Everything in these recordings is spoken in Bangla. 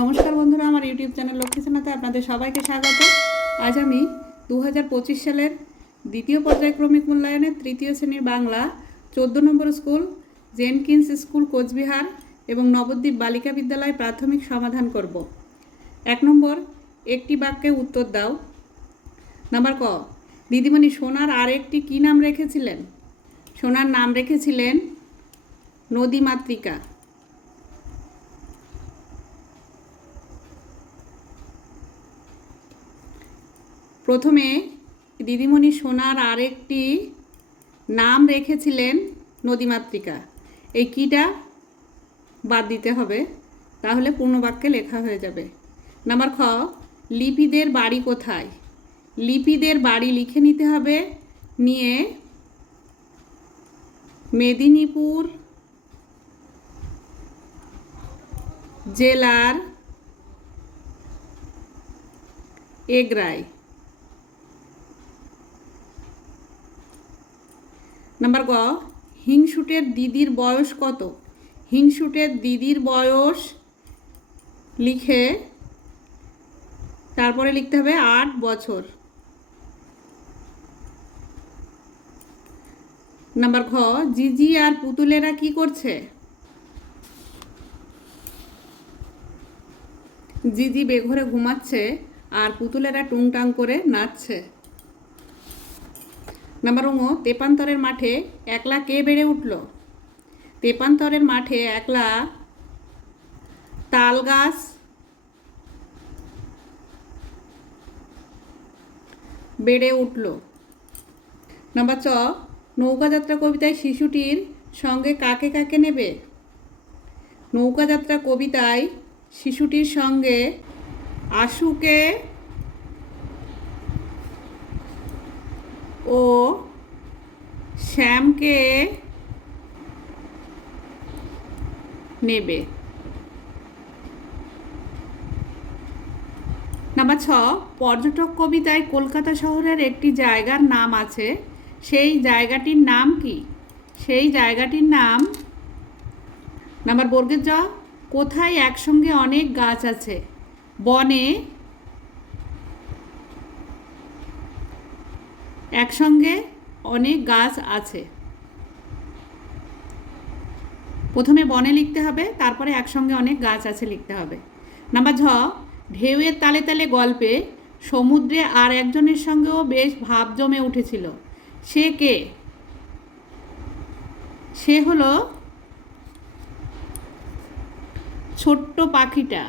নমস্কার বন্ধুরা, আমার ইউটিউব চ্যানেল লক্ষ্মী সেনাতে আপনাদের সবাইকে স্বাগত। আজ আমি দু হাজার পঁচিশ সালের দ্বিতীয় পর্যায়ক্রমিক মূল্যায়নের তৃতীয় শ্রেণির বাংলা চোদ্দ নম্বর স্কুল, জেনকিন্স স্কুল, কোচবিহার এবং নবদ্বীপ বালিকা বিদ্যালয় প্রাথমিক সমাধান করব। এক নম্বর, একটি বাক্যে উত্তর দাও। নাম্বার ক, দিদিমণি সোনার আরেকটি কী নাম রেখেছিলেন? সোনার নাম রেখেছিলেন নদী মাতৃকা। প্রথমে দিদিমণি সোনার আরেকটি নাম রেখেছিলেন নদীমাতৃকা। এই কীটা বাদ দিতে হবে, তাহলে পূর্ণবাক্যে লেখা হয়ে যাবে। নাম্বার খ, লিপিদের বাড়ি কোথায়? লিপিদের বাড়ি লিখে নিতে হবে, নিয়ে মেদিনীপুর জেলার এগরায়। নাম্বার গ হিংসুটের দিদির বয়স কত হিংসুটের দিদির বয়স লিখে তারপরে লিখতে হবে আট বছর নাম্বার খ জিজি আর পুতুলেরা কি করছে জিজি বেঘরে ঘুমাচ্ছে আর পুতুলেরা টুংটাং করে নাচছে নাম্বার উঙো তেপান্তরের মাঠে একলা কে বেড়ে উঠল? তেপান্তরের মাঠে একলা তাল গাছ, বেড়ে উঠল। নাম্বার চ নৌকাযাত্রা কবিতায় শিশুটির সঙ্গে কাকে কাকে নেবে? নৌকাযাত্রা কবিতায় শিশুটির সঙ্গে আশুকে ও শ্যামকে নেবে। নাম্বার ছ, পর্যটক কবিতায় কলকাতা শহরের একটি জায়গার নাম আছে। সেই জায়গাটির নাম কি? সেই জায়গাটির নাম নাম্বার বর্গের জ, কোথায় একসঙ্গে অনেক গাছ আছে? বনে একসঙ্গে অনেক গাছ আছে। প্রথমে বনে লিখতে হবে, তারপরে একসঙ্গে অনেক গাছ আছে লিখতে হবে। নাম্বার ঝ, ঢেউয়ের তালে তালে গল্পে সমুদ্রে আর একজনের সঙ্গেও বেশ ভাব জমে উঠেছিল। সে কে? সে হলো ছোট্ট পাখিটা।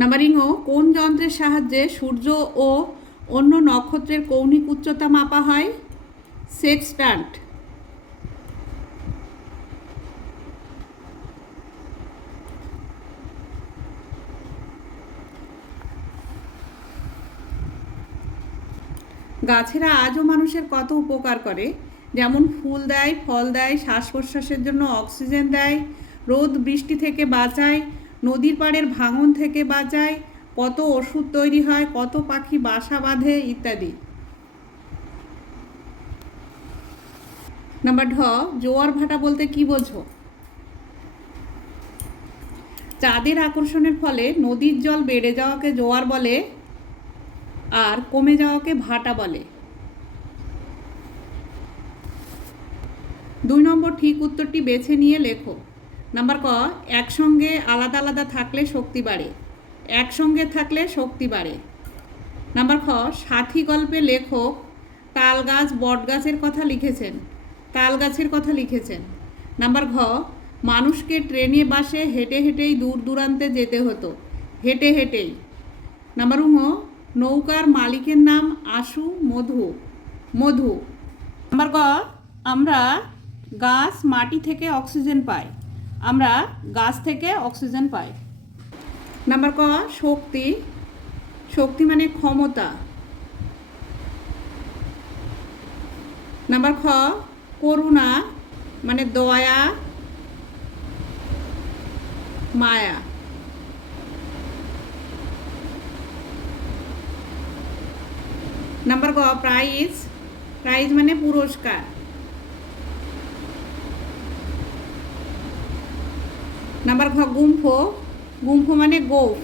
নাম্বারিংও কোন যন্ত্রের সাহায্যে সূর্য ও অন্য নক্ষত্রের কৌণিক উচ্চতা মাপা হয়? সেক্সটান্ট গাছেরা আজও মানুষের কত উপকার করে? যেমন ফুল দেয়, ফল দেয়, শ্বাস প্রশ্বাসের জন্য অক্সিজেন দেয়, রোদ বৃষ্টি থেকে বাঁচায় নদীর পাড়ের ভাঙন থেকে বাঁচায়, কত ওষুধ তৈরি হয়, কত পাখি বাসা বাঁধে, ইত্যাদি। নাম্বার ঢ, জোয়ার ভাটা বলতে কি বোঝো? চাঁদের আকর্ষণের ফলে নদীর জল বেড়ে যাওয়াকে জোয়ার বলে, আর কমে যাওয়াকে ভাটা বলে। দুই নম্বর ঠিক উত্তরটি বেছে নিয়ে লেখো। নাম্বার ক, একসঙ্গে আলাদা আলাদা থাকলে শক্তি বাড়ে। একসঙ্গে থাকলে শক্তি বাড়ে। নাম্বার খ, সাথী গল্পে লেখক তাল গাছ বট গাছের কথা লিখেছেন। তাল গাছের কথা লিখেছেন। নাম্বার ঘ, মানুষকে ট্রেনে বাসে হেঁটে হেঁটেই দূর দূরান্তে যেতে হতো। হেঁটে হেঁটেই। নাম্বার উঙ নৌকার মালিকের নাম আশু মধু। মধু। নাম্বার গ, আমরা গাছ মাটি থেকে অক্সিজেন পাই। আমরা গাছ থেকে অক্সিজেন পাই। নাম্বার ক, শক্তি। শক্তি মানে ক্ষমতা। নাম্বার খ, করুণা মানে দয়া, মায়া। নাম্বার গ প্রাইজ। প্রাইজ মানে পুরস্কার। নাম্বার ঘ, গুম্ফ। গুম্ফ মানে গোফ।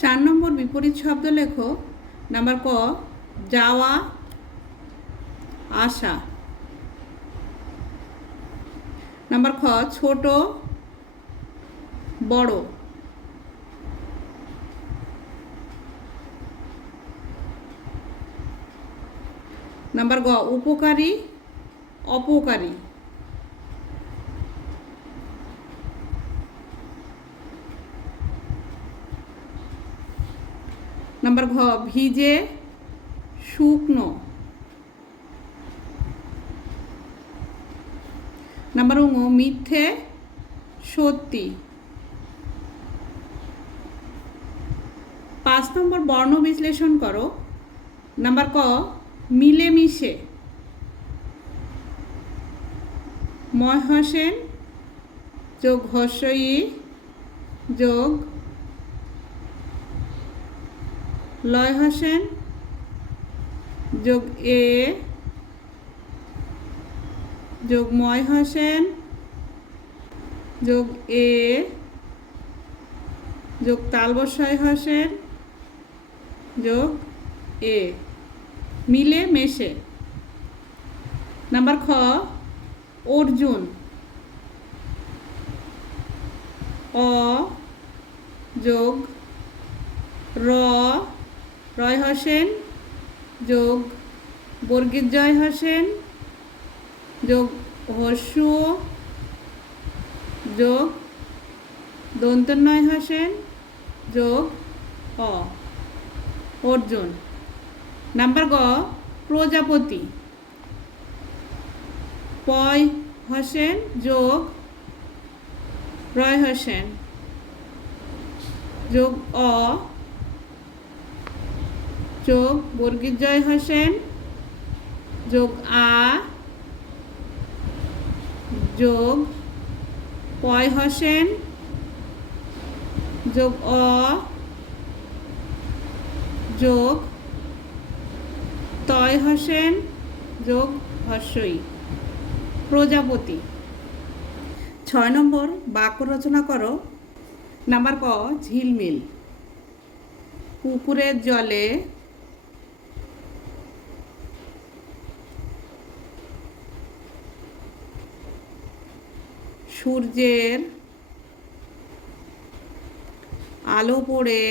চার নম্বর বিপরীত শব্দ লেখো। নাম্বার ক, যাওয়া, আসা। নাম্বার খ, ছোট, বড়। নাম্বার গ, উপকারী, অপকারী। নাম্বার ঘ, ভিজে, শুকনো। নাম্বার উঙ মিথ্যে, সত্যি। পাঁচ নম্বর বর্ণ বিশ্লেষণ করো। নাম্বার ক মিলেমিশে। ময় হোসেন যোগ হর্ষই যোগ লয় হোসেন যোগ এ যোগ ময় হোসেন যোগ এ যোগ তালবসায় হোসেন যোগ এ। মিলে মেশে। নাম্বার খ, অর্জুন। অ, যোগ। র, রয় হোসেন। যোগ বর্গীর জয় হোসেন। যোগ, হর্ষু। যোগ দন্তন্নয় হোসেন। যোগ, অ, অর্জুন। নাম্বার গ, প্রজাপতি। পয় হোসেন যোগ, রয় হোসেন। যোগ অ, যোগ বর্গীর জয় হোসেন। যোগ আ, যোগ পয় হোসেন। যোগ অ, যোগ তয় হোসেন, যোগ হর্ষই প্রজাপতি। ছয় নম্বর, বাক্য রচনা করো। নাম্বার ক, ঝিলমিল। পুকুরের জলে সূর্যের আলো পড়ে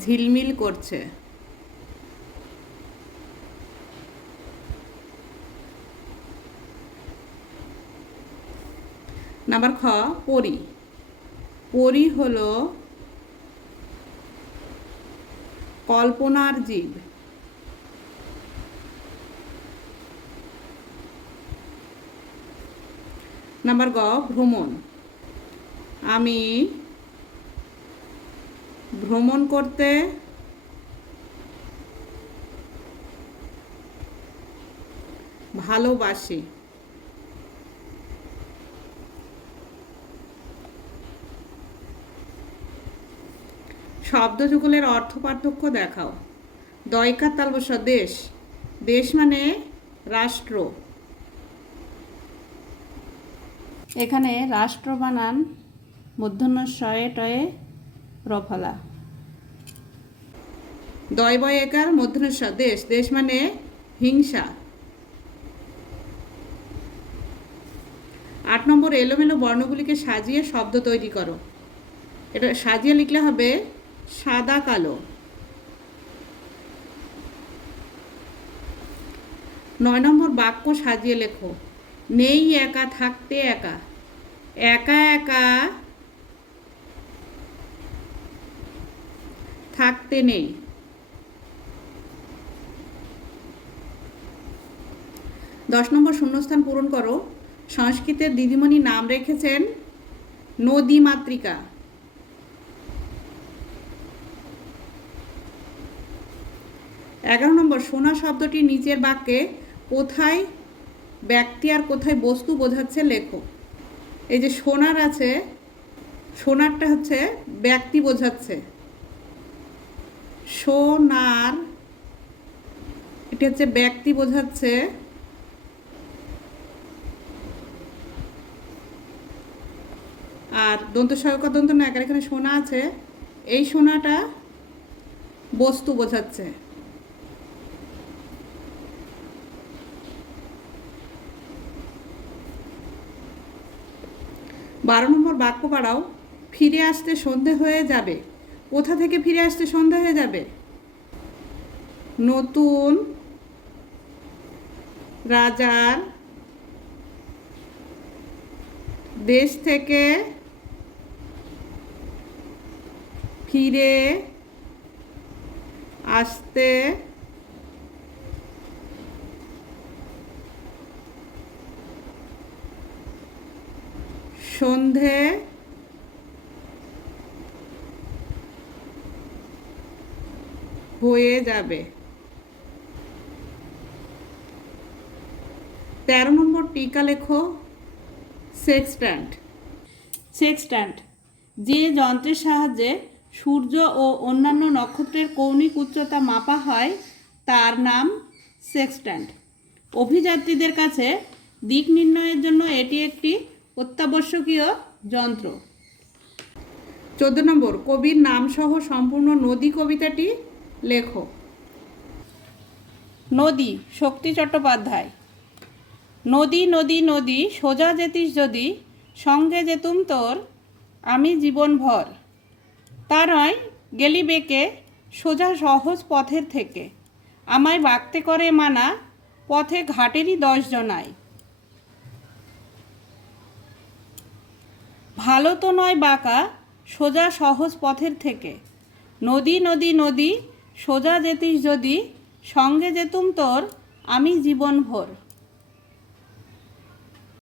ঝিলমিল করছে। নাম্বার খ পরি। পরি হলো কল্পনার জীব। নাম্বার গ ভ্রমণ। আমি ভ্রমণ করতে ভালোবাসি। শব্দযুগলের অর্থ পার্থক্য দেখাও। দয়কার তালবস দেশ। দেশ মানে রাষ্ট্র। এখানে রাষ্ট্র বানান মূর্ধন্য শয়ে টয়ে রফলা। দয় একার মূর্ধন্য দেশ দেশ মানে হিংসা। আট নম্বর, এলোমেলো বর্ণগুলিকে সাজিয়ে শব্দ তৈরি করো। এটা সাজিয়ে লিখলে হবে সাদা কালো। নয় নম্বর, বাক্য সাজিয়ে লেখো। নেই একা, থাকতে একা। একা একা থাকতে নেই। দশ নম্বর শূন্যস্থান পূরণ করো। সংস্কৃতের দিদিমণি নাম রেখেছেন নদী মাতৃকা। এগারো নম্বর, সোনা শব্দটি নিচের বাক্যে কোথায় ব্যক্তি আর কোথায় বস্তু বোঝাচ্ছে লেখো এই যে সোনার আছে, সোনারটা হচ্ছে ব্যক্তি বোঝাচ্ছে। সোনার, এটি হচ্ছে ব্যক্তি বোঝাচ্ছে। আর দন্ত সহায়ক দন্ত নায়কের এখানে সোনা আছে। এই সোনাটা বস্তু বোঝাচ্ছে। বারো নম্বর বাক্য পাড়াও, ফিরে আসতে সন্ধে হয়ে যাবে। কোথা থেকে ফিরে আসতে সন্ধ্যা হয়ে যাবে? নতুন রাজার দেশ থেকে ফিরে আসতে সন্ধে হয়ে যাবে। তেরো নম্বর টিকা লেখো সেক্সট্যান্ট সেক্সট্যান্ট যে যন্ত্রের সাহায্যে সূর্য ও অন্যান্য নক্ষত্রের কৌণিক উচ্চতা মাপা হয় তার নাম সেক্সট্যান্ট অভিযাত্রীদের কাছে দিক নির্ণয়ের জন্য এটি একটি অত্যাবশ্যকীয় যন্ত্র। চোদ্দ নম্বর কবির নামসহ সম্পূর্ণ নদী কবিতাটি লেখো। নদী, শক্তি চট্টোপাধ্যায়। নদী নদী নদী, সোজা যেতিস যদি, সঙ্গে যেতুম তোর, আমি জীবনভর। তা নয়, গেলি বেঁকে, সোজা সহজ পথের থেকে। আমায় বাঁকতে করে মানা, পথে ঘাটেরই দশ জনায়। ভালো তো নয় বাঁকা, সোজা সহজ পথের থেকে। নদী নদী নদী সোজা যেতিস যদি সঙ্গে যেতুম তোর আমি জীবন জীবনভর।